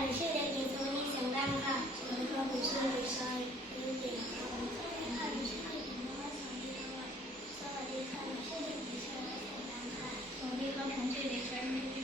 หนูชื่อเด็กหญิงสุวรรณีเสียงดังค่ะสวัสดีครับหนูชื่อเด็กชายนิติครับสวัสดีค่ะหนูชื่อเด็กหญิงนวสอนดีสวัสดีค่ะหนูชื่อเด็กหญิงชลาเสียงดังค่ะสวัสดีครับผมชื่อเด็กชาย